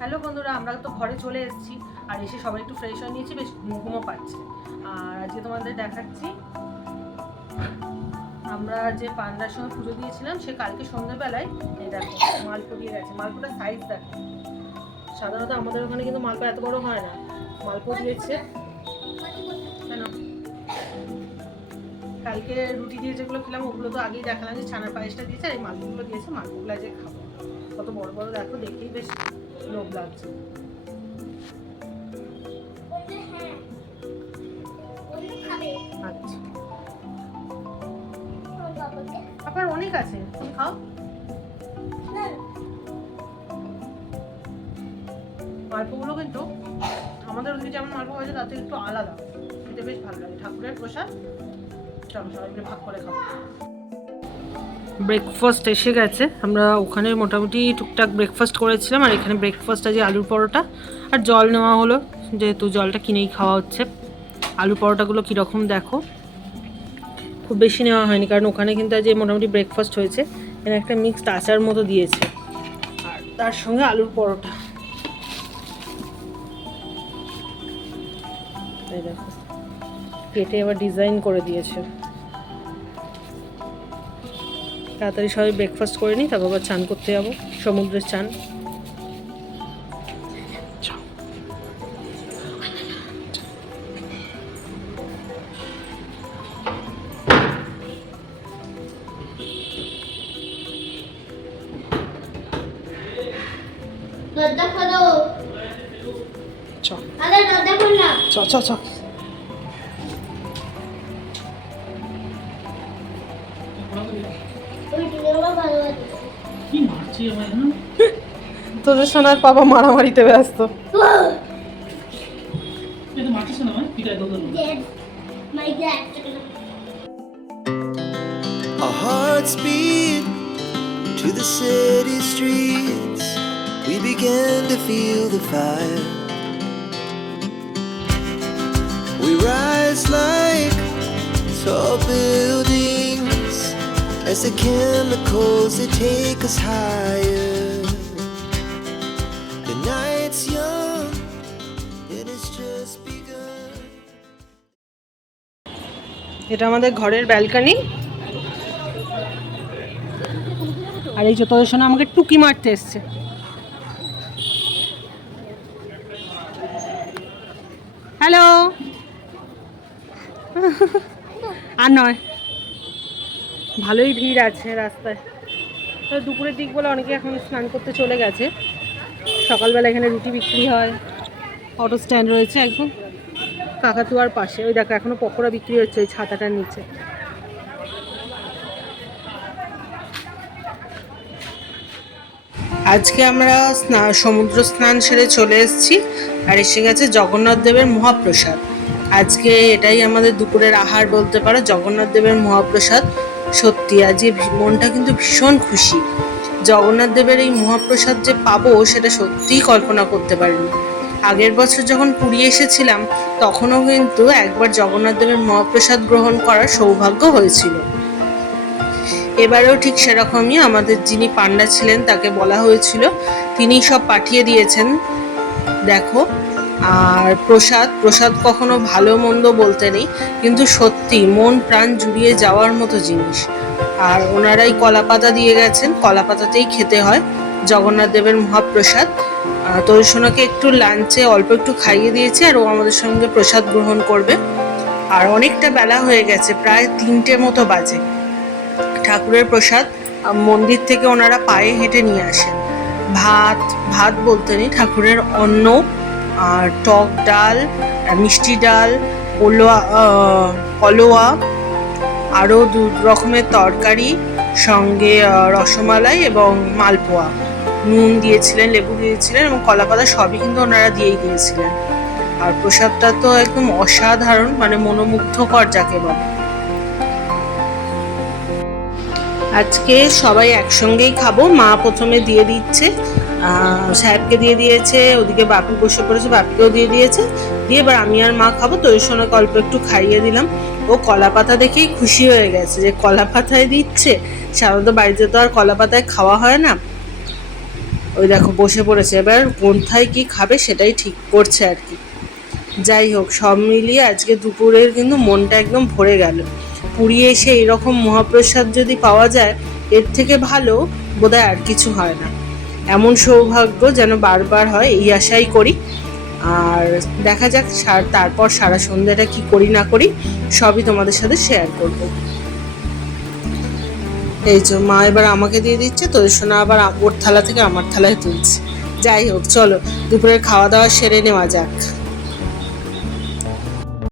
Hello বন্ধুরা, আমরা তো ঘরে চলে এসেছি আর এসে সবাই একটু ফ্রেশ হয়ে নিয়েছি, বেশ ঘুমো ঘুমো পাচ্ছে। আর আজকে তোমাদের দেখাচ্ছি, আমরা যে পান্ডার সময় পুজো দিয়েছিলাম, সে কালকে সন্ধ্যেবেলায় এই দেখো মালপো দিয়ে গেছে। মালপোটার সাইজ দেখো। সাধারণত আমাদের ওখানে কিন্তু মালপো এত বড় হয় না। মালপো দিয়েছে। কেন? কালকে রুটি দিয়ে যেগুলো খেলাম, ওগুলো তো আগেই দেখালাম যে ছানার পায়েসটা দিয়েছে, আর এই মালপোগুলো দিয়েছে, মালপোগুলো যে খাব। কত বড় বড় দেখো, দেখেই বেশ লোভ লাগছে আচ্ছা আপনার অনেক আছে। তুমি খাও। মালপোগুলো কিন্তু আমাদের ওদিকে যেমন মালপো হয়েছে তাতে একটু আলাদা। এটা বেশ ভালো লাগে। ঠাকুরের প্রসাদ। চলো সবাই মিলে ভাগ করে খাব। ব্রেকফাস্ট এসে গেছে। আমরা ওখানে মোটামুটি টুকটাক ব্রেকফাস্ট করেছিলাম, আর এখানে ব্রেকফাস্ট আছে আলুর পরোটা। আর জল নেওয়া হলো, যেহেতু জলটা কিনেই খাওয়া হচ্ছে। আলু পরোটাগুলো কীরকম দেখো। খুব বেশি নেওয়া হয়নি, কারণ ওখানে কিন্তু আজ মোটামুটি ব্রেকফাস্ট হয়েছে। এখানে একটা মিক্সড আচার মতো দিয়েছে। আর তার সঙ্গে আলুর পরোটা। কেটে এবার ডিজাইন করে দিয়েছে। তাড়াতাড়ি সবাই ব্রেকফাস্ট করে নিই তারপর আবার চান করতে যাব। সমুদ্রের চান। চ চ চ। তোদের সোনার বাবা মারামারিতে ব্যস্ত Our hearts beat to the city streets. We began to feel the fire. We rise like tall buildings as the chemicals they take us higher. The night's young, it has just begun. এটা আমাদের ঘরের balcony আর এই যে তোদের সোনা আমাকে টুকি মারতে এসছে হ্যালো আর নয় ভালোই ভিড় আছে রাস্তায়। তো দুপুরের দিক বলে অনেকে এখন স্নান করতে চলে গেছে। সকালবেলা এখানে রুটি বিক্রি হয়। অটো স্ট্যান্ড রয়েছে একদম। কাকাতুয়ার পাশে। ওই দেখো, এখনও পকোড়া বিক্রি হচ্ছে ওই ছাতাটার নিচে। আজকে আমরা সমুদ্র স্নান সেরে চলে এসেছি। আর এসে গেছে জগন্নাথ দেবের মহাপ্রসাদ। আজকে এটাই আমাদের দুপুরের আহার বলতে পারো, জগন্নাথ দেবের মহাপ্রসাদ। সত্যি আজকে মনটা কিন্তু ভীষণ খুশি। জগন্নাথ দেবের এই মহাপ্রসাদ যে পাবো, সেটা সত্যিই কল্পনা করতে পারিনি। আগের বছর যখন পুরী এসেছিলাম, তখনও কিন্তু একবার জগন্নাথ দেবের মহাপ্রসাদ গ্রহণ করার সৌভাগ্য হয়েছিল। এবারেও ঠিক সেরকমই আমাদের যিনি পান্ডা ছিলেন, তাকে বলা হয়েছিল তিনি সব পাঠিয়ে দিয়েছেন। দেখো আর প্রসাদ প্রসাদ কখনো ভালো মন্দ বলতে নেই, কিন্তু সত্যি মন প্রাণ জুড়িয়ে যাওয়ার মতো জিনিস। আর ওনারাই কলা পাতা দিয়ে গেছেন কলা পাতাতেই খেতে হয় জগন্নাথ দেবের মহাপ্রসাদ। তো সোনাকে একটু লাঞ্চে অল্প একটু খাইয়ে দিয়েছি আর ও আমাদের সঙ্গে প্রসাদ গ্রহণ করবে। আর অনেকটা বেলা হয়ে গেছে, প্রায় তিনটে মতো বাজে। ঠাকুরের প্রসাদ মন্দির থেকে ওনারা পায়ে হেঁটে নিয়ে আসেন। ভাত ভাত বলতে নেই, ঠাকুরের অন্ন টক ডাল মিষ্টি ডাল পোলোয়া কলোয়া আরও দু রকমের তরকারি, সঙ্গে রসমালাই এবং মালপোয়া। নুন দিয়েছিলেন, লেবু দিয়েছিলেন এবং কলাপাতা সবই কিন্তু ওনারা দিয়েই দিয়েছিলেন। আর প্রসাদটা তো একদম অসাধারণ মানে মনোমুগ্ধকর যাকে বলে। আজকে সবাই একসঙ্গেই খাব, মা প্রথমে দিয়ে দিচ্ছে। সাহেবকে দিয়ে দিয়েছে, ওদিকে বাপি বসে পড়েছে, বাপিকেও দিয়ে দিয়েছে। দিয়ে এবার আমি আর মা খাব তো সময় অল্প একটু খাইয়ে দিলাম। ও কলা পাতা দেখেই খুশি হয়ে গেছে যে কলা পাতায় দিচ্ছে। সাধারণত বাড়িতে তো আর কলা পাতায় খাওয়া হয় না। ওই দেখো, বসে পড়েছে। এবার কোথায় কি খাবে সেটাই ঠিক করছে আর কি। যাই হোক, সব মিলিয়ে আজকে দুপুরের কিন্তু মনটা একদম ভরে গেল। পুরী এসে এরকম মহাপ্রসাদ যদি পাওয়া যায়, এর থেকে ভালো বোধহয় আর কিছু হয় না। এমন সৌভাগ্য যেন বারবার হয়, এই আশাই করি। আর দেখা যাক তারপর সারা সন্ধ্যাটা কি করি না করি, সবই তোমাদের সাথে শেয়ার করব। এই যে মা এবার আমাকে দিয়ে দিচ্ছে তোদের সোনা আবার ওর থালা থেকে আমার থালায় তুলছে। যাই হোক, চলো, দুপুরের খাওয়া দাওয়া সেরে নেওয়া যাক।